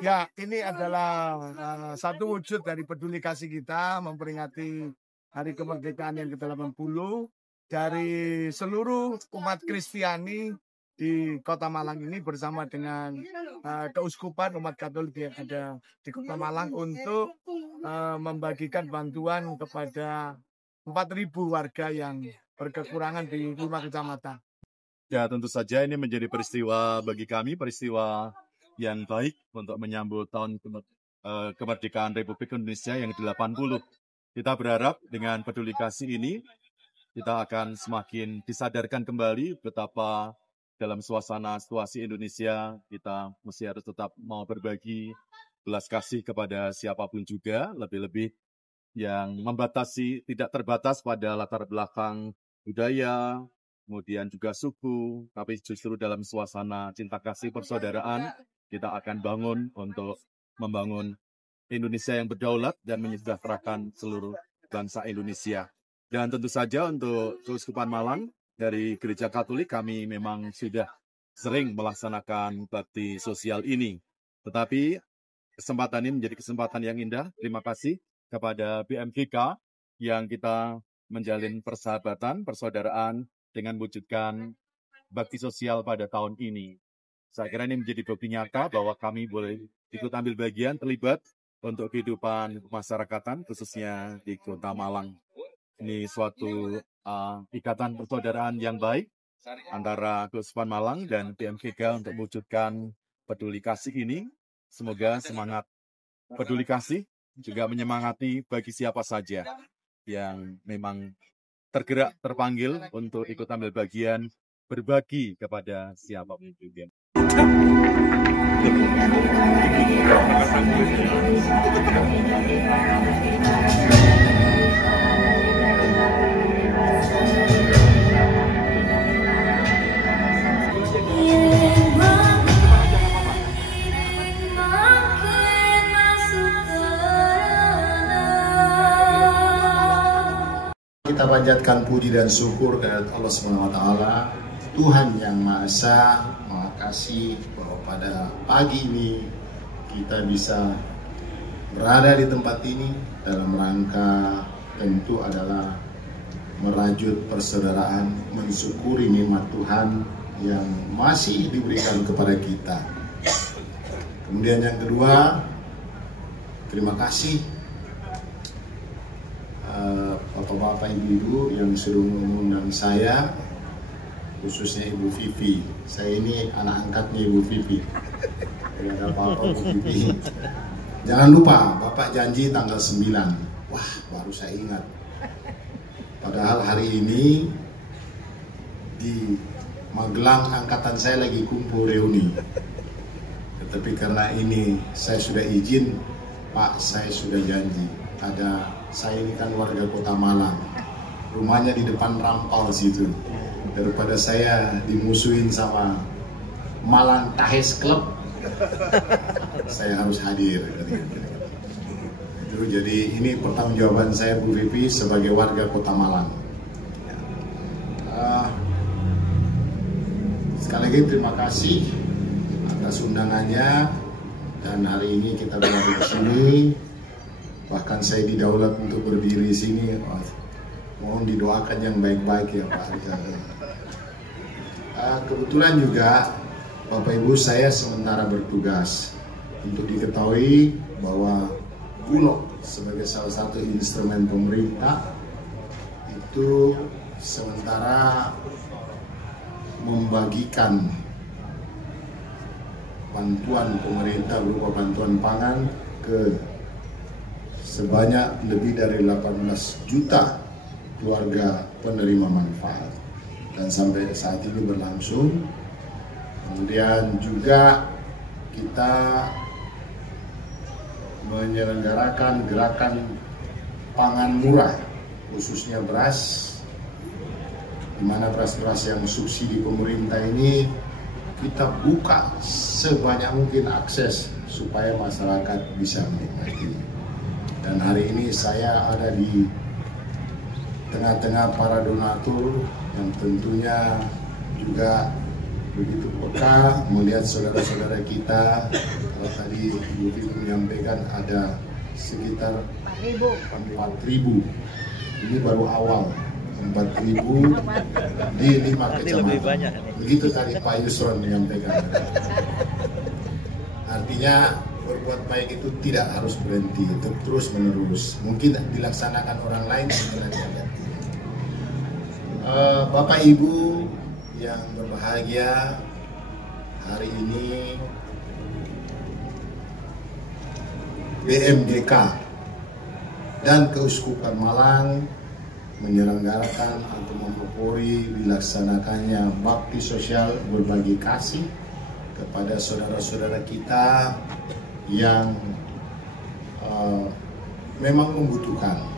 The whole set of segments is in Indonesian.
Ya, ini adalah satu wujud dari peduli kasih kita memperingati Hari Kemerdekaan yang ke-80 dari seluruh umat Kristiani di Kota Malang ini bersama dengan keuskupan umat Katolik yang ada di Kota Malang untuk membagikan bantuan kepada 4.000 warga yang berkekurangan di 5 kecamatan. Ya, tentu saja ini menjadi peristiwa bagi kami, peristiwa yang baik untuk menyambut tahun kemerdekaan Republik Indonesia yang ke-80. Kita berharap dengan peduli kasih ini, kita akan semakin disadarkan kembali betapa dalam suasana situasi Indonesia, kita mesti harus tetap mau berbagi belas kasih kepada siapapun juga, lebih-lebih yang membatasi, tidak terbatas pada latar belakang budaya, kemudian juga suku, tapi justru dalam suasana cinta kasih persaudaraan, kita akan bangun untuk membangun Indonesia yang berdaulat dan menyejahterakan seluruh bangsa Indonesia. Dan tentu saja untuk Keuskupan Malang dari Gereja Katolik, kami memang sudah sering melaksanakan bakti sosial ini. Tetapi kesempatan ini menjadi kesempatan yang indah. Terima kasih kepada BMGK yang kita menjalin persahabatan, persaudaraan dengan mewujudkan bakti sosial pada tahun ini. Saya kira ini menjadi bukti nyata bahwa kami boleh ikut ambil bagian, terlibat untuk kehidupan masyarakatan, khususnya di Kota Malang. Ini suatu ikatan persaudaraan yang baik antara Keuskupan Malang dan BMGK untuk mewujudkan peduli kasih ini. Semoga semangat peduli kasih juga menyemangati bagi siapa saja yang memang tergerak, terpanggil untuk ikut ambil bagian, berbagi kepada siapapun juga. Kita panjatkan puji dan syukur kepada Allah SWT, Tuhan yang Maha Esa, Maha Kasih, bahwa pada pagi ini kita bisa berada di tempat ini dalam rangka tentu adalah merajut persaudaraan, mensyukuri nikmat Tuhan yang masih diberikan kepada kita. Kemudian yang kedua, terima kasih bapak-bapak, ibu-ibu yang sudah mengundang saya, khususnya Ibu Vivi. Saya ini anak angkatnya Ibu Vivi. Tidak ada apa-apa Bu Vivi. Jangan lupa, Bapak janji tanggal 9. Wah, baru saya ingat. Padahal hari ini di Magelang angkatan saya lagi kumpul reuni. Tetapi karena ini saya sudah izin, Pak, saya sudah janji. Saya ini kan warga Kota Malang, rumahnya di depan Rampal situ. Daripada saya dimusuhin sama Malang Tahes Club, saya harus hadir. Jadi ini pertanggungjawaban saya Bu Vivi sebagai warga Kota Malang. Sekali lagi terima kasih atas undangannya, dan hari ini kita berada di sini. Bahkan saya didaulat untuk berdiri di sini. Mohon didoakan yang baik-baik ya Pak. Kebetulan juga Bapak Ibu, saya sementara bertugas. Untuk diketahui bahwa Bulog sebagai salah satu instrumen pemerintah itu sementara membagikan bantuan pemerintah berupa bantuan pangan ke sebanyak lebih dari 18 juta keluarga penerima manfaat, dan sampai saat ini berlangsung. Kemudian juga kita menyelenggarakan gerakan pangan murah, khususnya beras, di mana beras-beras yang subsidi pemerintah ini kita buka sebanyak mungkin akses supaya masyarakat bisa menikmati. Dan hari ini saya ada di tengah-tengah para donatur yang tentunya juga begitu peka melihat saudara-saudara kita. Kalau tadi Ibu Vivi menyampaikan ada sekitar 4.000. Ini baru awal, 4.000 di 5 kecamatan. Begitu tadi Pak Yusron menyampaikan. Artinya berbuat baik itu tidak harus berhenti, terus menerus. Mungkin dilaksanakan orang lain, Bapak Ibu yang berbahagia, hari ini BMGK dan Keuskupan Malang menyelenggarakan atau mempelopori dilaksanakannya bakti sosial berbagi kasih kepada saudara-saudara kita yang memang membutuhkan.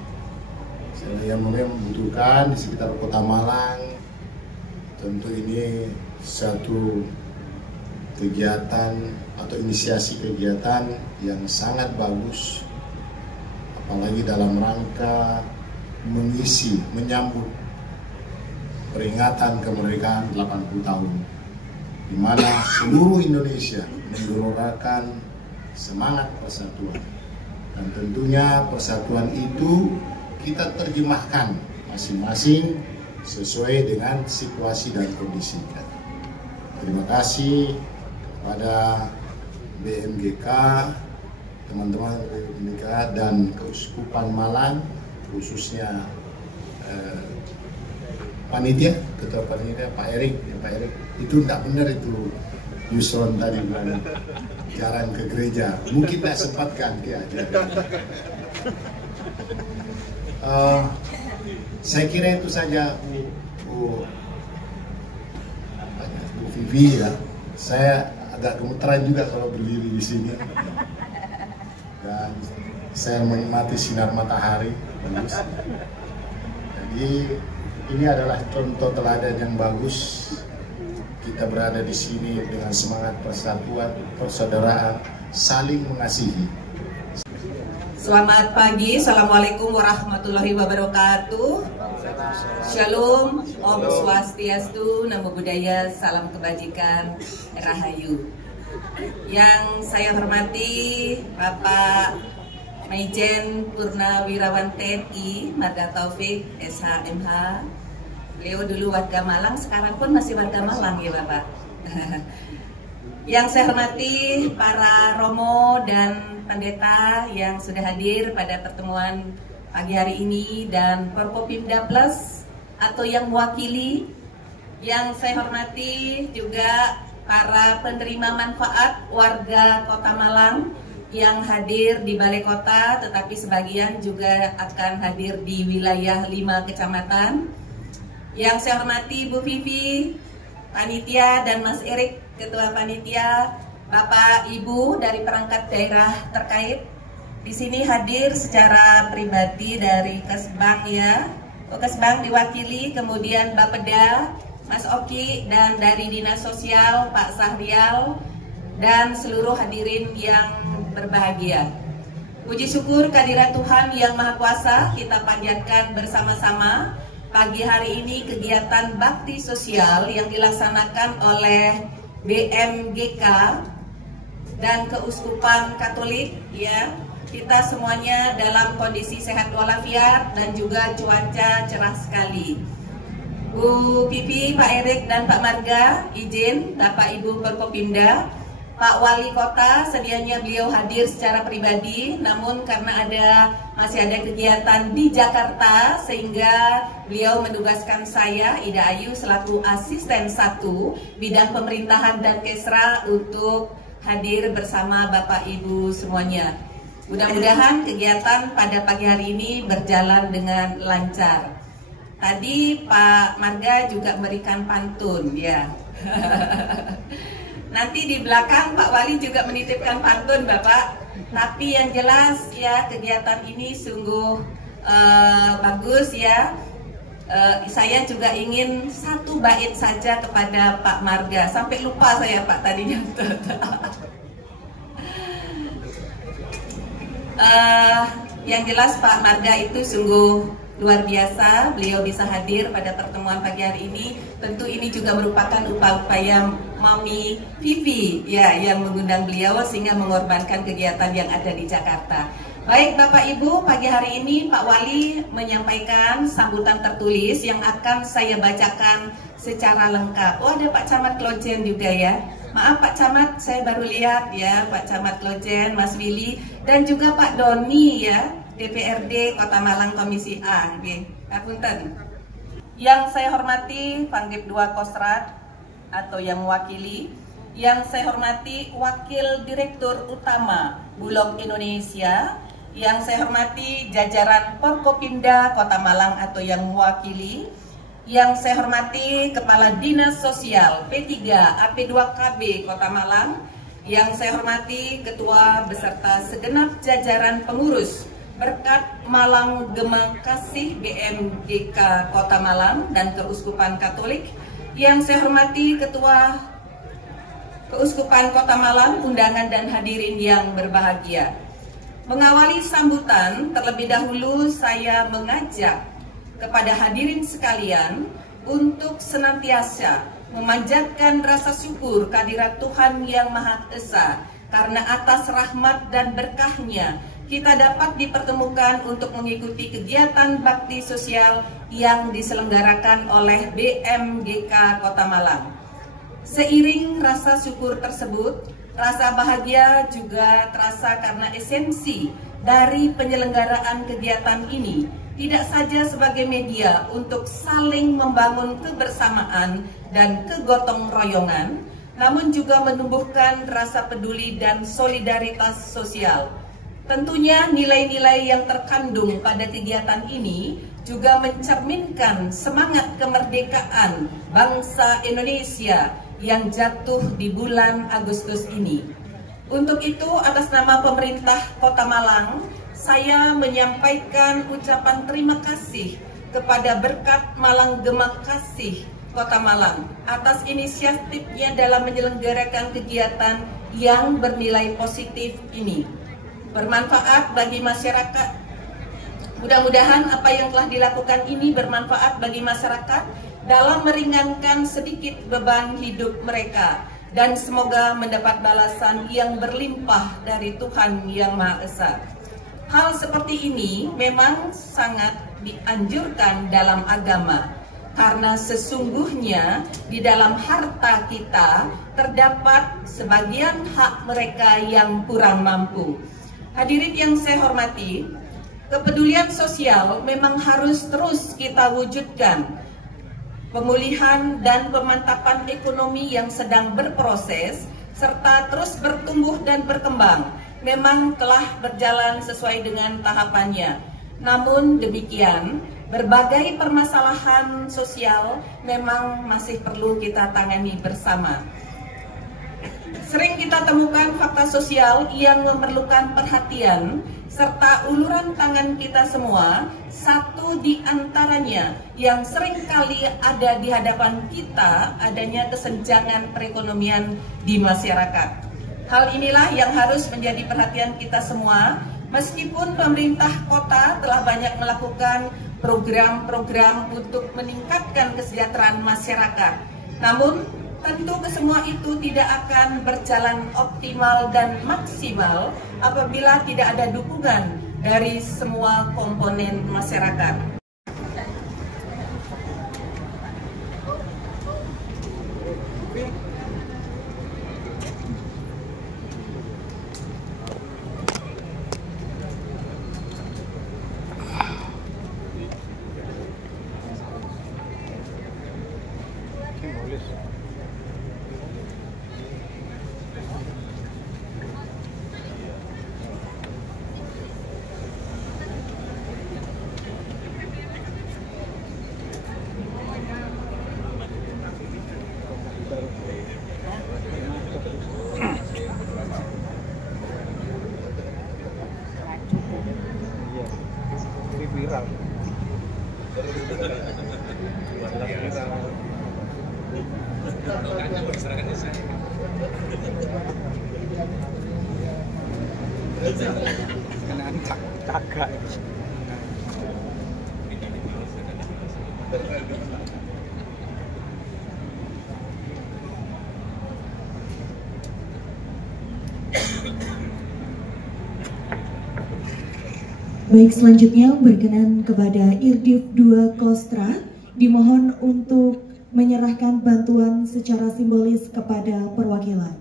Yang membutuhkan di sekitar Kota Malang. Tentu ini satu kegiatan atau inisiasi kegiatan yang sangat bagus, apalagi dalam rangka menyambut peringatan kemerdekaan 80 tahun, di mana seluruh Indonesia menggelorkan semangat persatuan. Dan tentunya persatuan itu kita terjemahkan masing-masing sesuai dengan situasi dan kondisi. Terima kasih kepada BMGK, teman-teman BMGK dan Keuskupan Malang, khususnya panitia, ketua panitia Pak Erik. Pak Erik itu tidak benar itu Yusron tadi bilang jarang ke gereja, mungkin tidak sempat kan saya kira itu saja Bu Vivi ya. Saya agak gemeteran juga kalau berdiri di sini. Dan saya menikmati sinar matahari bagus. Jadi ini adalah contoh teladan yang bagus. Kita berada di sini dengan semangat persatuan, persaudaraan, saling mengasihi. Selamat pagi, Assalamualaikum warahmatullahi wabarakatuh. Shalom, Om Swastiastu, Namo Buddhaya, salam kebajikan, Rahayu. Yang saya hormati Bapak Maijen Purnawirawan TNI Marga Taufik SHMH. Beliau dulu warga Malang, sekarang pun masih warga Malang ya Bapak. Yang saya hormati para romo dan pendeta yang sudah hadir pada pertemuan pagi hari ini, dan Forkopimda Plus atau yang mewakili. Yang saya hormati juga para penerima manfaat warga Kota Malang yang hadir di Balai Kota, tetapi sebagian juga akan hadir di wilayah 5 kecamatan. Yang saya hormati Bu Vivi, panitia, dan Mas Erik, ketua panitia, Bapak Ibu dari perangkat daerah terkait. Di sini hadir secara pribadi dari Kesbang ya. Kesbang diwakili, kemudian Bapeda, Mas Oki, dan dari Dinas Sosial Pak Sahrial, dan seluruh hadirin yang berbahagia. Puji syukur kehadirat Tuhan Yang Maha Kuasa kita panjatkan bersama-sama. Pagi hari ini kegiatan bakti sosial yang dilaksanakan oleh BMGK dan Keuskupan Katolik ya. Kita semuanya dalam kondisi sehat walafiat dan juga cuaca cerah sekali. Bu Pipi, Pak Erik, dan Pak Marga, izin Bapak Ibu Forkopimda, Pak Wali Kota sedianya beliau hadir secara pribadi, namun karena masih ada kegiatan di Jakarta sehingga beliau menugaskan saya, Ida Ayu, selaku asisten 1 bidang pemerintahan dan Kesra untuk hadir bersama Bapak Ibu semuanya. Mudah-mudahan kegiatan pada pagi hari ini berjalan dengan lancar. Tadi Pak Marga juga memberikan pantun, ya. Nanti di belakang Pak Wali juga menitipkan pantun, Bapak. Tapi yang jelas ya, kegiatan ini sungguh bagus ya. Saya juga ingin 1 bait saja kepada Pak Marga. Sampai lupa saya Pak tadi nyatet. Yang jelas Pak Marga itu sungguh luar biasa, beliau bisa hadir pada pertemuan pagi hari ini. Tentu ini juga merupakan upaya Mami Vivi ya, yang mengundang beliau sehingga mengorbankan kegiatan yang ada di Jakarta. Baik Bapak Ibu, pagi hari ini Pak Wali menyampaikan sambutan tertulis yang akan saya bacakan secara lengkap. Oh, ada Pak Camat Klojen juga ya. Maaf Pak Camat, saya baru lihat ya, Pak Camat Klojen, Mas Willy, dan juga Pak Doni ya, DPRD Kota Malang Komisi A. Punten. Yang saya hormati Panggep 2 Kostrat atau yang mewakili, yang saya hormati Wakil Direktur Utama Bulog Indonesia, yang saya hormati jajaran Forkopimda Kota Malang atau yang mewakili, yang saya hormati Kepala Dinas Sosial P3 AP2KB Kota Malang, yang saya hormati Ketua beserta segenap jajaran pengurus Berkat Malang Gema Kasih BMGK Kota Malang dan Keuskupan Katolik, yang saya hormati Ketua Keuskupan Kota Malang, undangan dan hadirin yang berbahagia. Mengawali sambutan, terlebih dahulu saya mengajak kepada hadirin sekalian untuk senantiasa memanjatkan rasa syukur kehadirat Tuhan Yang Maha Esa, karena atas rahmat dan berkahnya kita dapat dipertemukan untuk mengikuti kegiatan bakti sosial yang diselenggarakan oleh BMGK Kota Malang. Seiring rasa syukur tersebut, rasa bahagia juga terasa karena esensi dari penyelenggaraan kegiatan ini tidak saja sebagai media untuk saling membangun kebersamaan dan kegotong royongan, namun juga menumbuhkan rasa peduli dan solidaritas sosial. Tentunya nilai-nilai yang terkandung pada kegiatan ini juga mencerminkan semangat kemerdekaan bangsa Indonesia yang jatuh di bulan Agustus ini. Untuk itu, atas nama pemerintah Kota Malang, saya menyampaikan ucapan terima kasih kepada Berkat Malang Gema Kasih Kota Malang atas inisiatifnya dalam menyelenggarakan kegiatan yang bernilai positif ini. Bermanfaat bagi masyarakat. Mudah-mudahan apa yang telah dilakukan ini bermanfaat bagi masyarakat dalam meringankan sedikit beban hidup mereka, dan semoga mendapat balasan yang berlimpah dari Tuhan Yang Maha Esa. Hal seperti ini memang sangat dianjurkan dalam agama, karena sesungguhnya di dalam harta kita terdapat sebagian hak mereka yang kurang mampu. Hadirin yang saya hormati, kepedulian sosial memang harus terus kita wujudkan. Pemulihan dan pemantapan ekonomi yang sedang berproses serta terus bertumbuh dan berkembang memang telah berjalan sesuai dengan tahapannya. Namun demikian, berbagai permasalahan sosial memang masih perlu kita tangani bersama. Sering kita temukan fakta sosial yang memerlukan perhatian serta uluran tangan kita semua. Satu di antaranya yang sering kali ada di hadapan kita adanya kesenjangan perekonomian di masyarakat. Hal inilah yang harus menjadi perhatian kita semua. Meskipun pemerintah kota telah banyak melakukan program-program untuk meningkatkan kesejahteraan masyarakat, namun tentu kesemua itu tidak akan berjalan optimal dan maksimal apabila tidak ada dukungan dari semua komponen masyarakat. viral. Kenaan kagak. Baik, selanjutnya berkenan kepada Irdiv 2 Kostra dimohon untuk menyerahkan bantuan secara simbolis kepada perwakilan.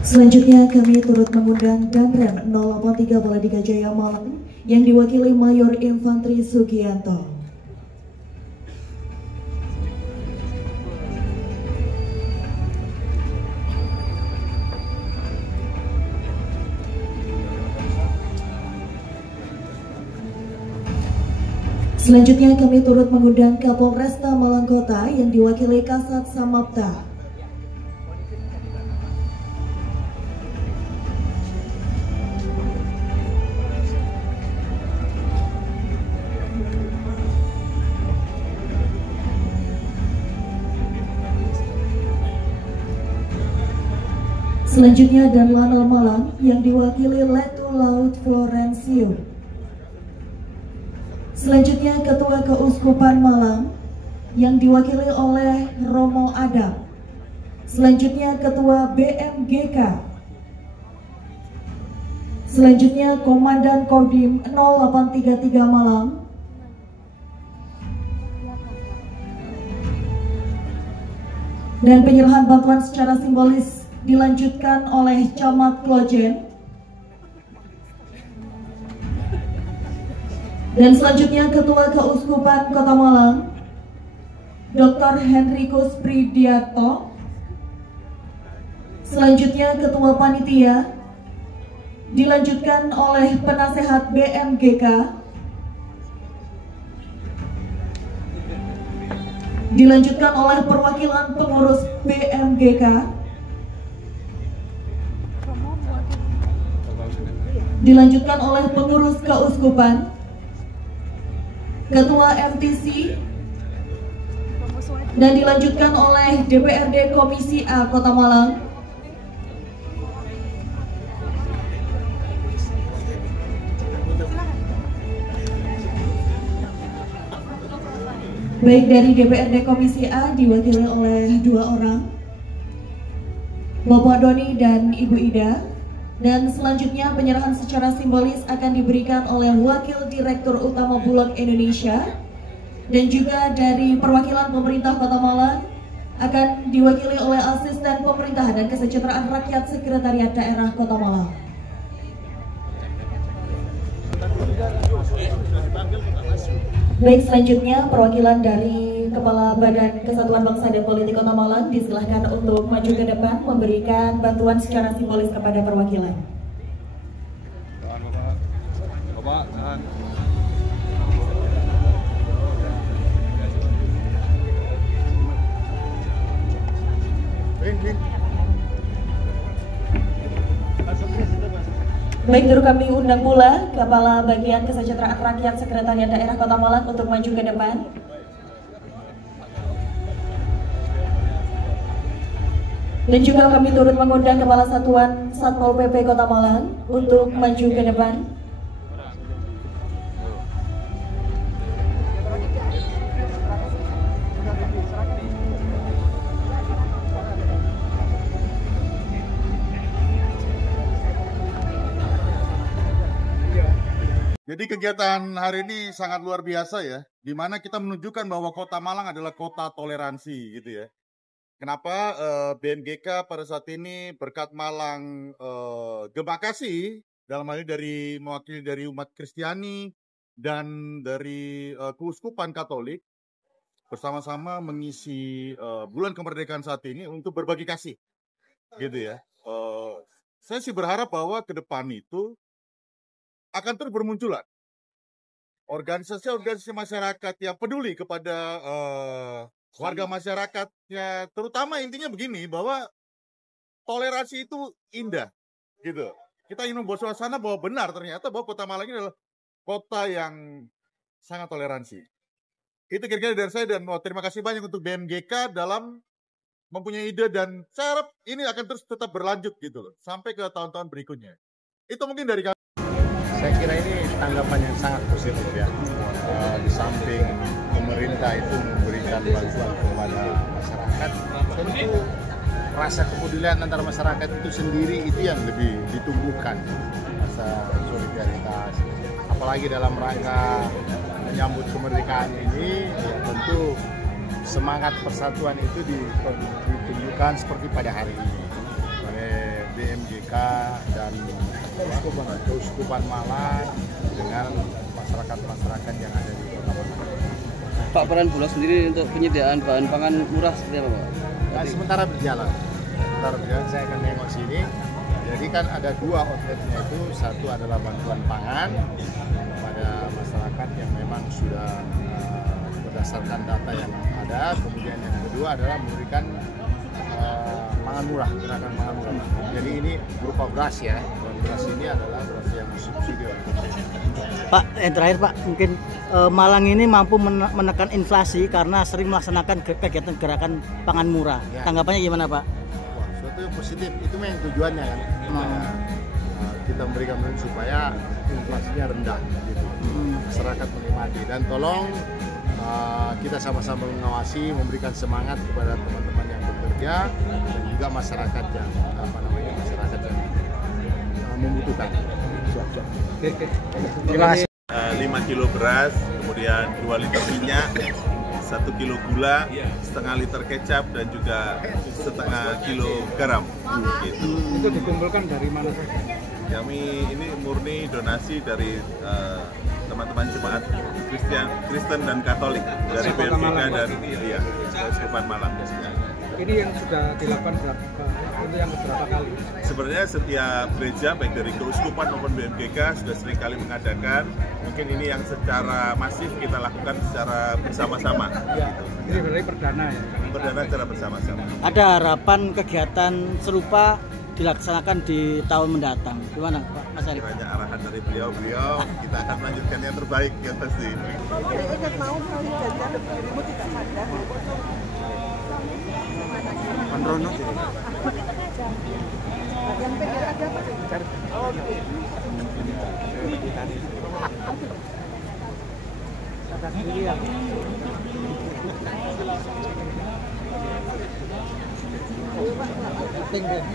Selanjutnya kami turut mengundang Danrem 083 Baladika Jaya Malang yang diwakili Mayor Infantri Sugianto. Selanjutnya kami turut mengundang Kapolresta Malang Kota yang diwakili Kasat Samapta. Selanjutnya dan Lanal Malang yang diwakili Letu Laut Florencio. Selanjutnya Ketua Keuskupan Malang yang diwakili oleh Romo Adam. Selanjutnya Ketua BMGK. Selanjutnya Komandan Kodim 0833 Malang. Dan penyerahan bantuan secara simbolis dilanjutkan oleh Camat Klojen. Dan selanjutnya Ketua Keuskupan Kota Malang, Dr. Henrikus Pridiarto. Selanjutnya Ketua Panitia dilanjutkan oleh Penasehat BMGK. Dilanjutkan oleh perwakilan pengurus BMGK. Dilanjutkan oleh pengurus keuskupan, Ketua MTC, dan dilanjutkan oleh DPRD Komisi A Kota Malang. Baik, dari DPRD Komisi A diwakili oleh 2 orang, Bapak Doni dan Ibu Ida. Dan selanjutnya penyerahan secara simbolis akan diberikan oleh Wakil Direktur Utama Bulog Indonesia dan juga dari perwakilan pemerintah Kota Malang akan diwakili oleh Asisten Pemerintahan dan Kesejahteraan Rakyat Sekretariat Daerah Kota Malang. Baik, selanjutnya perwakilan dari Kepala Badan Kesatuan Bangsa dan Politik Kota Malang disilahkan untuk maju ke depan memberikan bantuan secara simbolis kepada perwakilan. Bapak, Baik, dulu kami undang pula Kepala Bagian Kesejahteraan Rakyat Sekretariat Daerah Kota Malang untuk maju ke depan. Dan juga kami turut mengundang Kepala Satuan Satpol PP Kota Malang untuk maju ke depan. Jadi kegiatan hari ini sangat luar biasa ya, di mana kita menunjukkan bahwa Kota Malang adalah kota toleransi gitu ya. Kenapa BMGK pada saat ini berkat Malang Gema Kasih dalam hal ini dari mewakili dari umat Kristiani dan dari Keuskupan Katolik bersama-sama mengisi bulan kemerdekaan saat ini untuk berbagi kasih, gitu ya. Saya sih berharap bahwa ke depan itu akan terus bermunculan organisasi-organisasi masyarakat yang peduli kepada warga masyarakatnya, terutama intinya begini, bahwa toleransi itu indah, gitu. Kita ingin membuat suasana bahwa benar ternyata bahwa Kota Malang ini adalah kota yang sangat toleransi. Itu kira-kira dari saya, dan terima kasih banyak untuk BMGK dalam mempunyai ide, dan saya harap ini akan terus tetap berlanjut gitu loh, sampai ke tahun-tahun berikutnya. Itu mungkin dari kami. Saya kira ini tanggapan yang sangat positif ya. Di samping pemerintah itu memberikan bantuan kepada masyarakat, tentu rasa kepedulian antara masyarakat itu sendiri itu yang lebih ditumbuhkan, rasa solidaritas. Apalagi dalam rangka menyambut kemerdekaan ini, ya tentu semangat persatuan itu ditunjukkan seperti pada hari ini oleh BMGK dan Keuskupan Malang dengan masyarakat-masyarakat yang ada di Kota Malang. Pak, peran Bulog sendiri untuk penyediaan bahan pangan murah seperti apa, Pak? Nah, sementara berjalan, saya akan nengok sini. Jadi kan ada dua outletnya itu, satu adalah bantuan pangan kepada masyarakat yang memang sudah berdasarkan data yang ada. Kemudian yang kedua adalah memberikan pangan murah, gerakan pangan murah. Jadi ini berupa beras ya. Beras ini adalah beras yang subsidi. Pak, yang terakhir Pak, mungkin Malang ini mampu menekan inflasi karena sering melaksanakan kegiatan gerakan pangan murah. Ya. Tanggapannya gimana Pak? Wah, suatu yang positif, itu memang tujuannya kan. Kita memberikan supaya inflasinya rendah gitu. Masyarakat menikmati, dan tolong kita sama-sama mengawasi, memberikan semangat kepada teman-teman yang bekerja dan juga masyarakat yang masyarakat yang membutuhkan. Terima kasih. 5 kilo beras, kemudian 2 liter minyak, 1 kilo gula, setengah liter kecap, dan juga setengah kilo garam. Gitu. Itu dikumpulkan dari mana saja? Kami ini murni donasi dari teman-teman jemaat Kristen dan Katolik dari BMGK dan Keuskupan Malang. Ini yang sudah dilakukan itu yang berapa kali? Sebenarnya setiap gereja baik dari Keuskupan maupun BMGK sudah sering kali mengadakan. Mungkin ini yang secara masif kita lakukan secara bersama-sama. Ya, ini berarti perdana ya? Perdana secara bersama-sama. Ada harapan kegiatan serupa dilaksanakan di tahun mendatang. Gimana Pak Mas Arif? Kiranya arahan dari beliau, kita akan melanjutkan yang terbaik ya pasti. Ingat mau kali jajan dirimu tidak sadar. Panrono. Yang pinggir ada apa? Sadar diri ya.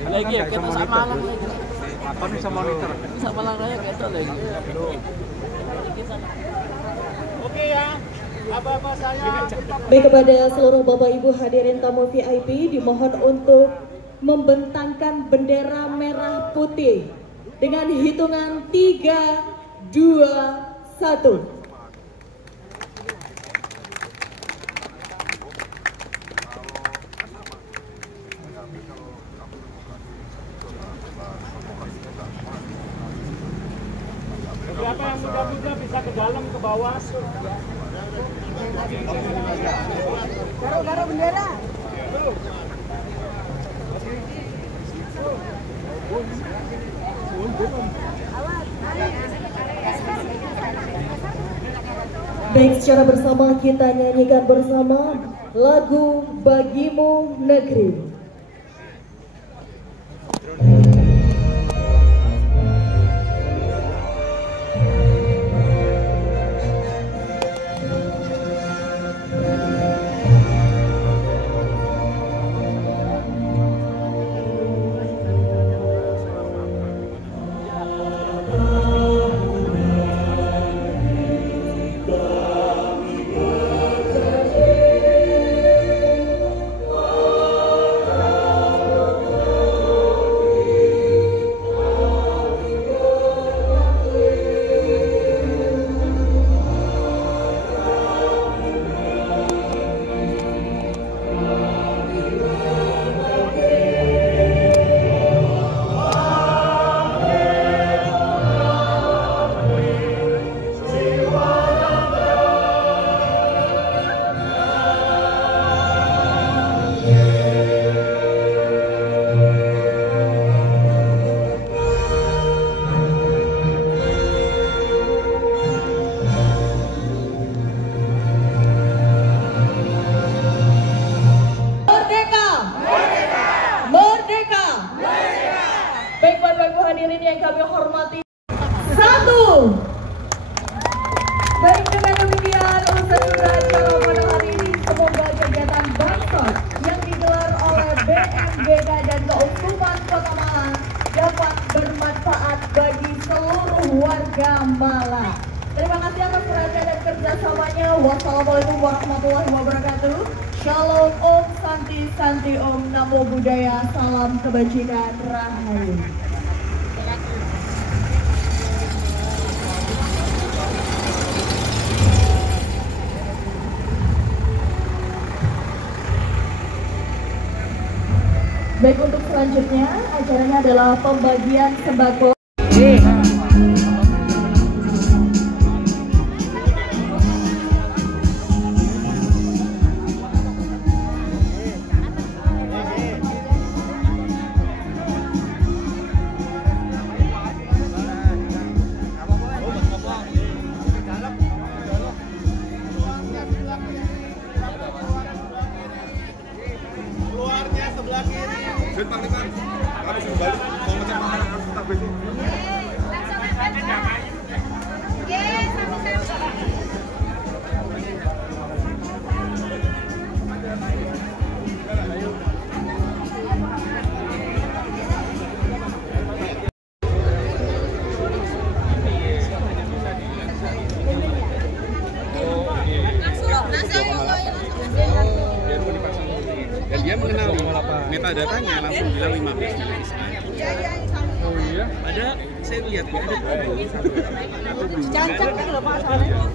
Lagi ya, kita sama Malang lagi. Apa nih sama monitor? Sama Malang raya kita lagi. Oke ya. Apa-apa saya. Baik, kepada seluruh Bapak Ibu hadirin tamu VIP dimohon untuk membentangkan bendera merah putih dengan hitungan 3, 2, 1. Siapa yang muda-muda bisa ke dalam, ke bawah. Garuk-garuk bendera. Baik, secara bersama kita nyanyikan bersama lagu Bagimu Negeri. kerjasamanya. Wassalamualaikum warahmatullahi wabarakatuh. Shalom, Om Santi Santi Om, Namo Buddhaya, salam kebajikan, Rahayu. Baik, untuk selanjutnya acaranya adalah pembagian sembako. Keluarnya sebelah kiri. Kami sudah balik. Mau ngecek makanan harus tetap besok. Dan dia mengenali metadatanya langsung bilang 15 menit. Oh iya? Ada, saya lihat ada Cancak kan loh masalahnya.